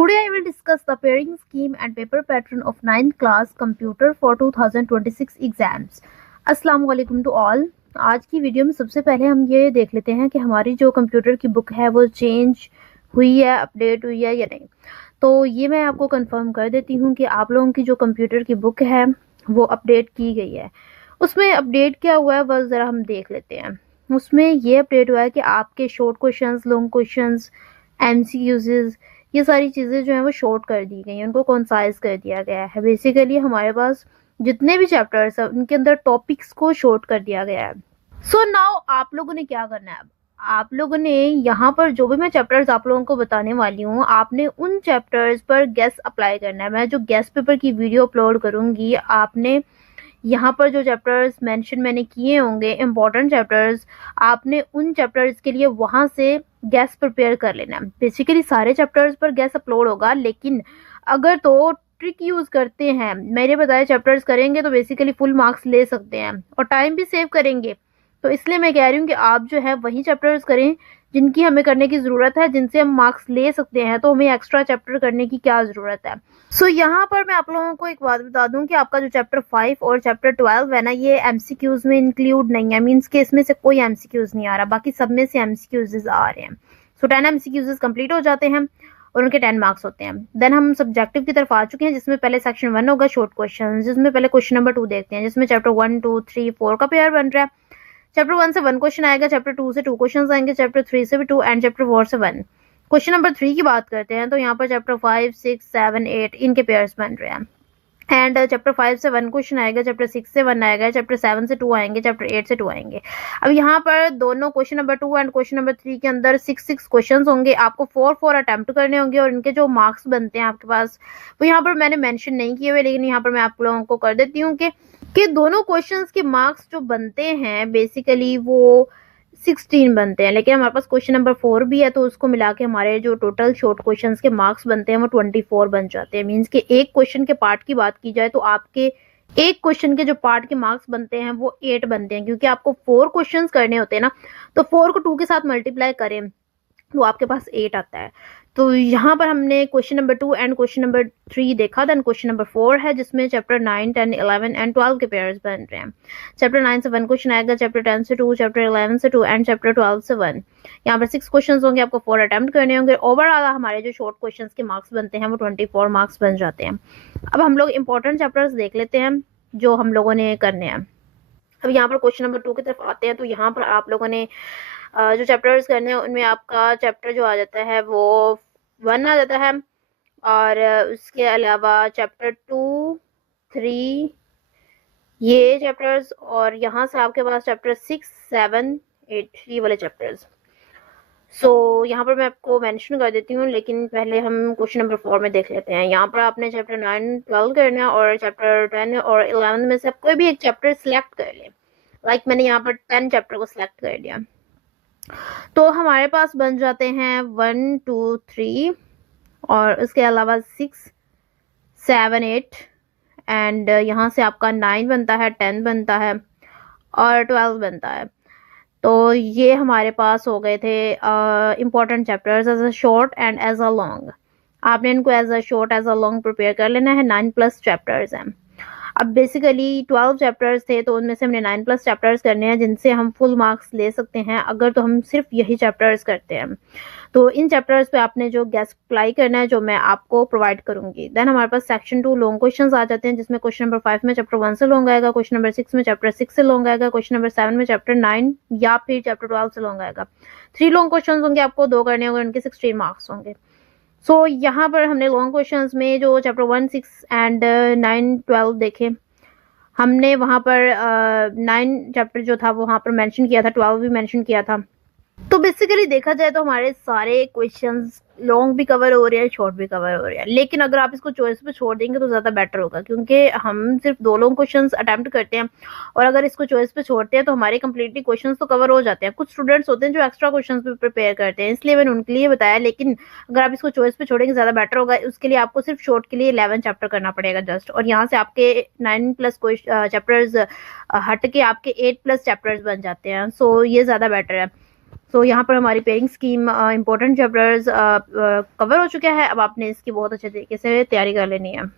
Today I will discuss the pairing scheme and paper pattern of 9th class computer for 2026 exams. अस्सलाम वालेकुम to all. आज की video में सबसे पहले हम ये देख लेते हैं कि हमारी जो कंप्यूटर की बुक है वो चेंज हुई है, अपडेट हुई है या नहीं। तो ये मैं आपको कंफर्म कर देती हूँ कि आप लोगों की जो कंप्यूटर की बुक है वो अपडेट की गई है। उसमें अपडेट क्या हुआ है वह ज़रा हम देख लेते हैं। उसमें ये अपडेट हुआ है कि आपके short questions, long questions, MCQs, ये सारी चीज़ें जो हैं वो शॉर्ट कर दी गई हैं, उनको कंसाइज कर दिया गया है। बेसिकली हमारे पास जितने भी चैप्टर्स हैं उनके अंदर टॉपिक्स को शॉर्ट कर दिया गया है। सो नाउ आप लोगों ने क्या करना है, अब आप लोगों ने यहाँ पर जो भी मैं चैप्टर्स आप लोगों को बताने वाली हूँ, आपने उन चैप्टर्स पर गेस अप्लाई करना है। मैं जो गेस पेपर की वीडियो अपलोड करूँगी, आपने यहाँ पर जो चैप्टर्स मेंशन मैंने किए होंगे इम्पोर्टेंट चैप्टर्स, आपने उन चैप्टर्स के लिए वहाँ से गैस प्रिपेयर कर लेना है। बेसिकली सारे चैप्टर्स पर गैस अपलोड होगा, लेकिन अगर तो ट्रिक यूज़ करते हैं, मेरे बताए चैप्टर्स करेंगे तो बेसिकली फुल मार्क्स ले सकते हैं और टाइम भी सेव करेंगे। तो इसलिए मैं कह रही हूँ कि आप जो है वही चैप्टर्स करें जिनकी हमें करने की ज़रूरत है, जिनसे हम मार्क्स ले सकते हैं। तो हमें एक्स्ट्रा चैप्टर करने की क्या ज़रूरत है। यहाँ पर मैं आप लोगों को एक बात बता दूं कि आपका जो चैप्टर 5 और चैप्टर 12 है ना, ये एमसीक्यूज में इंक्लूड नहीं है। मींस के इसमें से कोई एमसीक्यूज नहीं आ रहा, बाकी सब में से एमसीक्यूज आ रहे हैं। 10 एमसीक्यूज कंप्लीट हो जाते हैं और उनके 10 मार्क्स होते हैं। देन हम सब्जेक्टिव की तरफ आ चुके हैं, जिसमें पहले सेक्शन 1 होगा शॉर्ट क्वेश्चन, जिसमें पहले क्वेश्चन नंबर 2 देखते हैं, जिसमें चैप्टर 1, 2, 3, 4 का पेयर बन रहा है। चैप्टर 1 से 1 क्वेश्चन आएगा, चैप्टर 2 से 2 क्वेश्चन आएंगे, चैप्टर 3 से भी 2 एंड चैप्टर 4 से 1। क्वेश्चन नंबर 3 की बात करते हैं तो यहाँ पर चैप्टर 5, 6, 7, 8 इनके पेयर्स बन रहे हैं। एंड चैप्टर 5 से 1 क्वेश्चन आएगा, चैप्टर 6 से 1 आएगा, चैप्टर 7 से 2 आएंगे, चैप्टर 8 से 2 आएंगे। अब यहाँ पर दोनों question number 2 and question number 3 के अंदर 6 क्वेश्चंस होंगे। आपको 4 अटेम्प्ट करने होंगे और इनके जो मार्क्स बनते हैं आपके पास, वो यहाँ पर मैंने मेंशन नहीं किए हुए, लेकिन यहाँ पर मैं आप लोगों को कर देती हूँ कि दोनों क्वेश्चंस के मार्क्स जो बनते हैं बेसिकली वो 16 बनते हैं। लेकिन हमारे पास क्वेश्चन नंबर 4 भी है, तो उसको मिला के हमारे जो टोटल शॉर्ट क्वेश्चंस के मार्क्स बनते हैं वो 24 बन जाते हैं। मींस कि एक क्वेश्चन के पार्ट की बात की जाए तो आपके एक क्वेश्चन के जो पार्ट के मार्क्स बनते हैं वो 8 बनते हैं, क्योंकि आपको 4 क्वेश्चंस करने होते हैं ना। तो 4 को 2 के साथ मल्टीप्लाई करें तो आपके पास 8 आता है। तो यहाँ पर हमने question number 2 and question number 3 देखा। देन क्वेश्चन नंबर 4 है, जिसमें चैप्टर 9, 10, 11 एंड 12 के पेयर्स बन रहे हैं। चैप्टर 9 से 1 क्वेश्चन आएगा, चैप्टर 10 से 2, चैप्टर 11 से 2 एंड चैप्टर 12 से 1। यहाँ पर 6 क्वेश्चन होंगे, आपको 4 अटेम्प्ट करने होंगे। ओवरऑल हमारे जो शॉर्ट क्वेश्चन के मार्क्स बनते हैं वो 24 मार्क्स बन जाते हैं। अब हम लोग इंपॉर्टेंट चैप्टर्स देख लेते हैं जो हम लोगों ने करने हैं। अब यहाँ पर क्वेश्चन नंबर 2 की तरफ आते हैं, तो यहाँ पर आप लोगों ने जो चैप्टर्स करने हैं उनमें आपका चैप्टर जो आ जाता है वो 1 आ जाता है, और उसके अलावा चैप्टर 2, 3 ये चैप्टर्स, और यहाँ से आपके पास चैप्टर 6, 7, 8 ये वाले चैप्टर्स। यहाँ पर मैं आपको मेंशन कर देती हूँ, लेकिन पहले हम क्वेश्चन नंबर 4 में देख लेते हैं। यहाँ पर आपने चैप्टर 9, 12 करना है और चैप्टर 10 और 11 में से कोई भी एक चैप्टर सिलेक्ट कर ले। मैंने यहाँ पर 10 चैप्टर को सिलेक्ट कर लिया, तो हमारे पास बन जाते हैं 1, 2, 3 और उसके अलावा 6, 7, 8 एंड यहाँ से आपका 9 बनता है, 10 बनता है और 12 बनता है। तो ये हमारे पास हो गए थे important chapters as a short and as a long. आपने इनको as a short as a long prepare कर लेना है। 9+ चैप्टर्स हैं। अब बेसिकली 12 चैप्टर्स थे, तो उनमें से हमने 9+ चैप्टर्स करने हैं जिनसे हम फुल मार्क्स ले सकते हैं अगर तो हम सिर्फ यही चैप्टर्स करते हैं। तो इन चैप्टर्स पे आपने जो गेस अप्लाई करना है जो मैं आपको प्रोवाइड करूंगी। देन हमारे पास सेक्शन 2 लॉन्ग क्वेश्चंस आ जाते हैं, जिसमें क्वेश्चन नंबर 5 में चैप्टर 1 से लॉन्ग आएगा, क्वेश्चन नंबर 6 में चैप्टर 6 से लॉन्ग आएगा, क्वेश्चन नंबर 7 में चैप्टर 9 या फिर चैप्टर 12 से लॉन्ग आएगा। 3 लॉन्ग क्वेश्चन होंगे, आपको 2 करने होंगे, उनके 16 मार्क्स होंगे। यहाँ पर हमने लॉन्ग क्वेश्चंस में जो चैप्टर 1, 6 एंड 9, 12 देखे। हमने वहाँ पर 9 चैप्टर जो था वो वहाँ पर मेंशन किया था, 12 भी मेंशन किया था। तो बेसिकली देखा जाए तो हमारे सारे क्वेश्चंस लॉन्ग भी कवर हो रहे हैं, शॉर्ट भी कवर हो रहे हैं। लेकिन अगर आप इसको चॉइस पे छोड़ देंगे तो ज़्यादा बेटर होगा, क्योंकि हम सिर्फ 2 लॉन्ग क्वेश्चंस अटेम्प्ट करते हैं और अगर इसको चॉइस पे छोड़ते हैं तो हमारे कंप्लीटली क्वेश्चंस तो कवर हो जाते हैं। कुछ स्टूडेंट्स होते हैं जो एक्स्ट्रा क्वेश्चंस भी प्रिपेयर करते हैं, इसलिए मैंने उनके लिए बताया। लेकिन अगर आप इसको चॉइस पे छोड़ेंगे ज़्यादा बेटर होगा। उसके लिए आपको सिर्फ शॉर्ट के लिए 11 चैप्टर करना पड़ेगा जस्ट, और यहाँ से आपके 9+ चैप्टर्स हट के आपके 8+ चैप्टर्स बन जाते हैं। ये ज़्यादा बेटर है। सो यहाँ पर हमारी pairing scheme important chapters cover हो चुका है। अब आपने इसकी बहुत अच्छे तरीके से तैयारी कर लेनी है।